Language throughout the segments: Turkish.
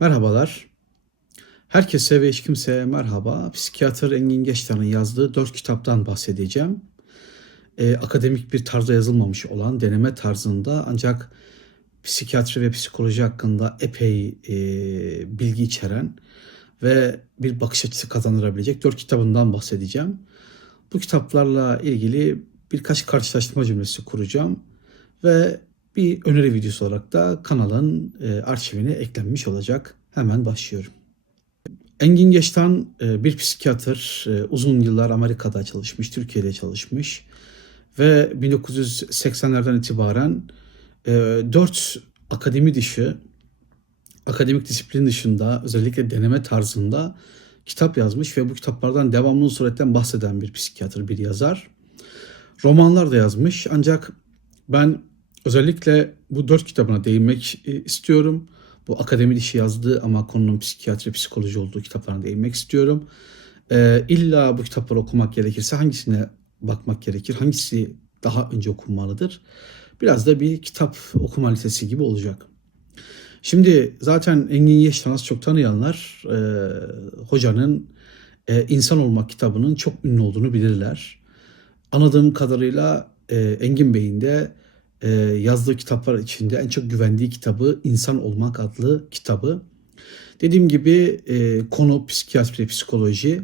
Merhabalar. Herkese ve hiç kimseye merhaba. Psikiyatr Engin Geçtan'ın yazdığı dört kitaptan bahsedeceğim. Ee, akademik bir tarzda yazılmamış olan deneme tarzında ancak psikiyatri ve psikoloji hakkında epey e, bilgi içeren ve bir bakış açısı kazandırabilecek dört kitabından bahsedeceğim. Bu kitaplarla ilgili birkaç karşılaştırma cümlesi kuracağım ve bir öneri videosu olarak da kanalın e, arşivine eklenmiş olacak. Hemen başlıyorum. Engin Geçtan e, bir psikiyatr. E, uzun yıllar Amerika'da çalışmış, Türkiye'de çalışmış. Ve 1980'lerden itibaren e, 4 akademi dışı, akademik disiplin dışında özellikle deneme tarzında kitap yazmış ve bu kitaplardan devamlı suretten bahseden bir psikiyatr, bir yazar. Romanlar da yazmış ancak ben özellikle bu dört kitabına değinmek e, istiyorum. Bu akademi dışı yazdığı ama konunun psikiyatri, psikoloji olduğu kitaplarına değinmek istiyorum. Ee, illa bu kitapları okumak gerekirse hangisine bakmak gerekir? Hangisi daha önce okunmalıdır? Biraz da bir kitap okuma listesi gibi olacak. Şimdi zaten Engin az çok tanıyanlar e, hocanın e, İnsan Olmak kitabının çok ünlü olduğunu bilirler. Anladığım kadarıyla e, Engin Bey'in de e, yazdığı kitaplar içinde en çok güvendiği kitabı İnsan Olmak adlı kitabı. Dediğim gibi e, konu psikiyatri, psikoloji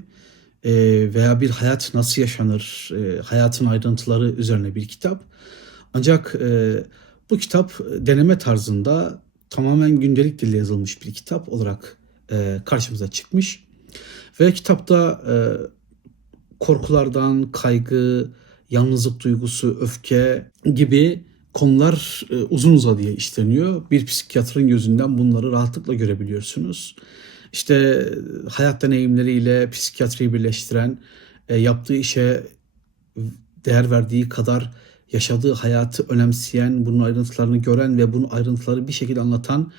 e, veya bir hayat nasıl yaşanır, e, hayatın ayrıntıları üzerine bir kitap. Ancak e, bu kitap deneme tarzında tamamen gündelik dille yazılmış bir kitap olarak e, karşımıza çıkmış. Ve kitapta e, korkulardan, kaygı, yalnızlık duygusu, öfke gibi konular e, uzun uzadıya işleniyor. Bir psikiyatrın gözünden bunları rahatlıkla görebiliyorsunuz. İşte hayat deneyimleriyle psikiyatriyi birleştiren, e, yaptığı işe değer verdiği kadar yaşadığı hayatı önemseyen, bunun ayrıntılarını gören ve bunun ayrıntıları bir şekilde anlatan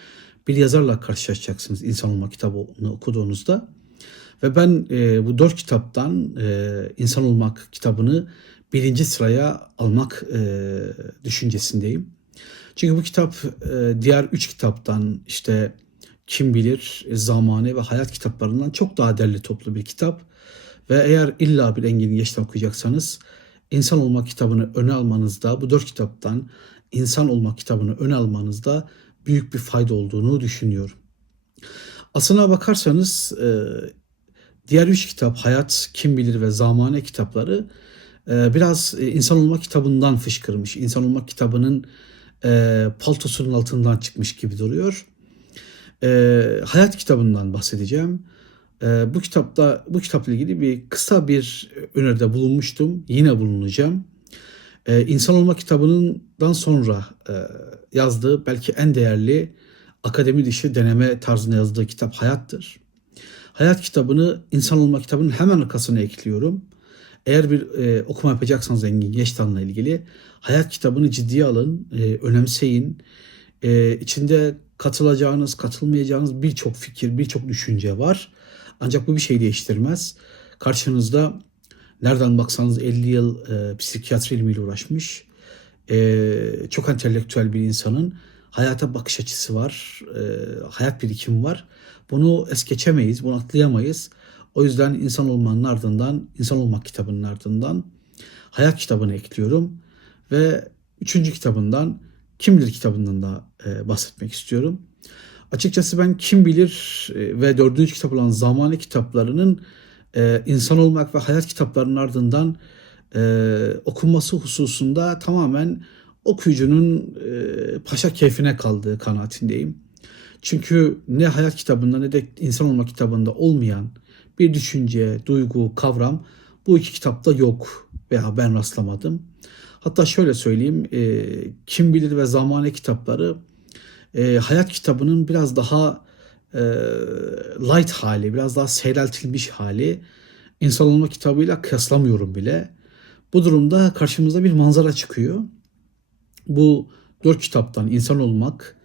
bir yazarla karşılaşacaksınız insan olma kitabını okuduğunuzda. Ve ben e, bu dört kitaptan e, insan olmak kitabını birinci sıraya almak e, düşüncesindeyim. Çünkü bu kitap e, diğer üç kitaptan işte kim bilir zamane ve hayat kitaplarından çok daha derli toplu bir kitap. Ve eğer illa bir Engin Geçten okuyacaksanız insan olmak kitabını öne almanızda bu dört kitaptan insan olmak kitabını öne almanızda büyük bir fayda olduğunu düşünüyorum. Aslına bakarsanız e, diğer üç kitap Hayat, Kim Bilir ve Zamane kitapları biraz e, insan olmak kitabından fışkırmış. İnsan olmak kitabının paltosunun altından çıkmış gibi duruyor. Hayat kitabından bahsedeceğim. Bu kitapta bu kitapla ilgili bir kısa bir öneride bulunmuştum. Yine bulunacağım. İnsan olmak kitabından sonra yazdığı belki en değerli akademi dışı deneme tarzında yazdığı kitap Hayat'tır. Hayat kitabını insan olma kitabının hemen arkasına ekliyorum. Eğer bir e, okuma yapacaksanız Engin Geçtan'la ilgili hayat kitabını ciddiye alın, e, önemseyin. E, içinde katılacağınız, katılmayacağınız birçok fikir, birçok düşünce var. Ancak bu bir şey değiştirmez. Karşınızda nereden baksanız 50 yıl e, psikiyatri ilmiyle uğraşmış, e, çok entelektüel bir insanın hayata bakış açısı var, e, hayat birikimi var. Bunu es geçemeyiz, bunu atlayamayız. O yüzden insan olmanın ardından, insan olmak kitabının ardından hayat kitabını ekliyorum. Ve üçüncü kitabından, Kim Bilir kitabından da e, bahsetmek istiyorum. Açıkçası ben Kim Bilir e, ve dördüncü kitap olan Zamane kitaplarının e, insan olmak ve hayat kitaplarının ardından e, okunması hususunda tamamen okuyucunun e, paşa keyfine kaldığı kanaatindeyim. Çünkü ne hayat kitabında ne de insan olma kitabında olmayan bir düşünce, duygu, kavram bu iki kitapta yok veya ben rastlamadım. Hatta şöyle söyleyeyim, e, Kim Bilir ve Zamane kitapları e, hayat kitabının biraz daha e, light hali, biraz daha seyreltilmiş hali. İnsan olma kitabıyla kıyaslamıyorum bile. Bu durumda karşımıza bir manzara çıkıyor. Bu dört kitaptan insan olmak,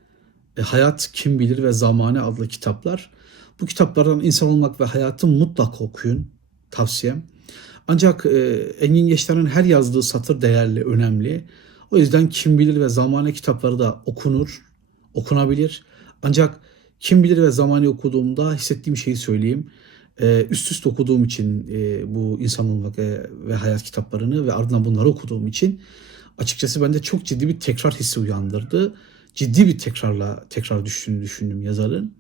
e, Hayat Kim Bilir ve Zamane adlı kitaplar. Bu kitaplardan insan olmak ve hayatı mutlaka okuyun. Tavsiyem. Ancak e, Engin Geçler'in her yazdığı satır değerli, önemli. O yüzden Kim Bilir ve Zamane kitapları da okunur, okunabilir. Ancak Kim bilir ve zamanı okuduğumda hissettiğim şeyi söyleyeyim. Ee, üst üste okuduğum için e, bu insan olmak e, ve hayat kitaplarını ve ardından bunları okuduğum için açıkçası bende çok ciddi bir tekrar hissi uyandırdı. Ciddi bir tekrarla tekrar düştüğünü düşündüm yazarın.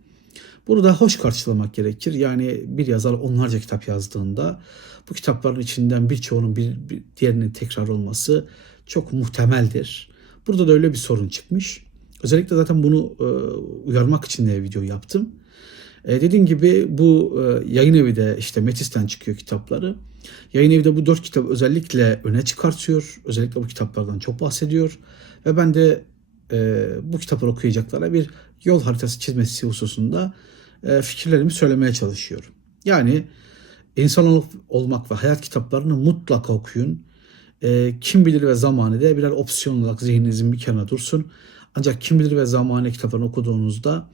Bunu da hoş karşılamak gerekir. Yani bir yazar onlarca kitap yazdığında bu kitapların içinden birçoğunun bir, bir diğerinin tekrar olması çok muhtemeldir. Burada da öyle bir sorun çıkmış. Özellikle zaten bunu e, uyarmak için de video yaptım. E, dediğim gibi bu e, yayın evi de işte Metis'ten çıkıyor kitapları. Yayın evi de bu dört kitap özellikle öne çıkartıyor. Özellikle bu kitaplardan çok bahsediyor. Ve ben de e, bu kitapları okuyacaklara bir yol haritası çizmesi hususunda e, fikirlerimi söylemeye çalışıyorum. Yani insan ol- olmak ve hayat kitaplarını mutlaka okuyun. E, kim bilir ve zamanı da birer opsiyon olarak zihninizin bir kenara dursun. Ancak kim bilir ve zamanı kitaplarını okuduğunuzda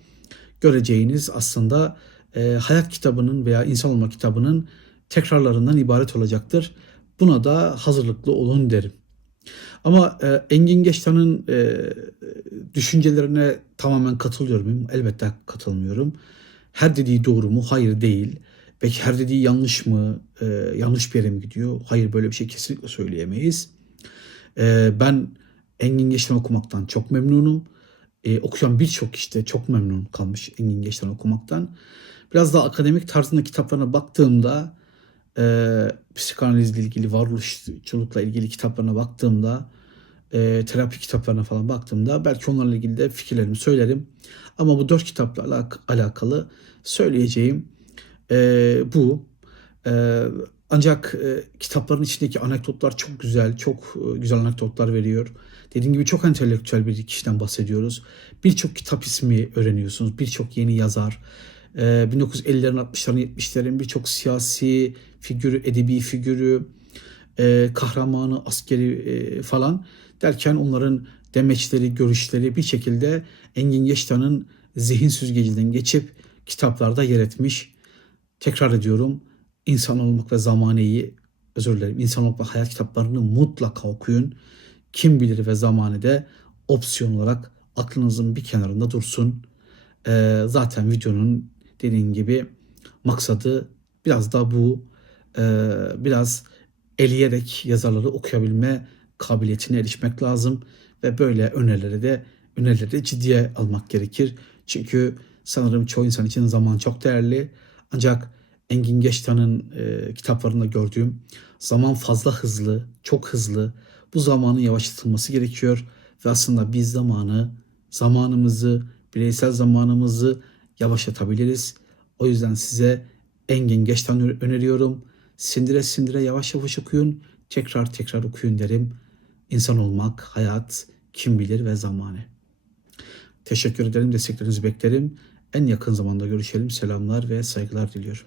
göreceğiniz aslında e, hayat kitabının veya insan olma kitabının tekrarlarından ibaret olacaktır. Buna da hazırlıklı olun derim. Ama e, Engin Geçtan'ın e, düşüncelerine tamamen katılıyor? Elbette katılmıyorum. Her dediği doğru mu? Hayır değil. Peki her dediği yanlış mı? E, yanlış bir yere mi gidiyor? Hayır böyle bir şey kesinlikle söyleyemeyiz. E, ben Engin Geçtan okumaktan çok memnunum. E, okuyan birçok işte çok memnun kalmış Engin Geçtan okumaktan. Biraz daha akademik tarzında kitaplarına baktığımda e, psikanalizle ilgili, varoluşçulukla ilgili kitaplarına baktığımda, e, terapi kitaplarına falan baktığımda belki onlarla ilgili de fikirlerimi söylerim. Ama bu dört kitapla alak- alakalı söyleyeceğim e, bu. E, ancak e, kitapların içindeki anekdotlar çok güzel, çok e, güzel anekdotlar veriyor. Dediğim gibi çok entelektüel bir kişiden bahsediyoruz. Birçok kitap ismi öğreniyorsunuz, birçok yeni yazar. E, 1950'lerin, 60'ların, 70'lerin birçok siyasi figürü, edebi figürü, e, kahramanı, askeri e, falan derken onların demeçleri, görüşleri bir şekilde Engin Geçtan'ın zihin süzgecinden geçip kitaplarda yer etmiş. Tekrar ediyorum insan olmak ve zamaneyi özür dilerim insan olmak ve hayat kitaplarını mutlaka okuyun. Kim bilir ve zamanı da opsiyon olarak aklınızın bir kenarında dursun. Ee, zaten videonun dediğim gibi maksadı biraz da bu Ee, biraz eleyerek yazarları okuyabilme kabiliyetine erişmek lazım ve böyle önerileri de önerileri ciddiye almak gerekir. Çünkü sanırım çoğu insan için zaman çok değerli. Ancak Engin Geçtan'ın e, kitaplarında gördüğüm zaman fazla hızlı, çok hızlı. Bu zamanın yavaşlatılması gerekiyor ve aslında biz zamanı, zamanımızı, bireysel zamanımızı yavaşlatabiliriz. O yüzden size Engin Geçtan'ı öneriyorum. Sindire sindire yavaş yavaş okuyun, tekrar tekrar okuyun derim. İnsan olmak, hayat, kim bilir ve zamanı. Teşekkür ederim, desteklerinizi beklerim. En yakın zamanda görüşelim. Selamlar ve saygılar diliyorum.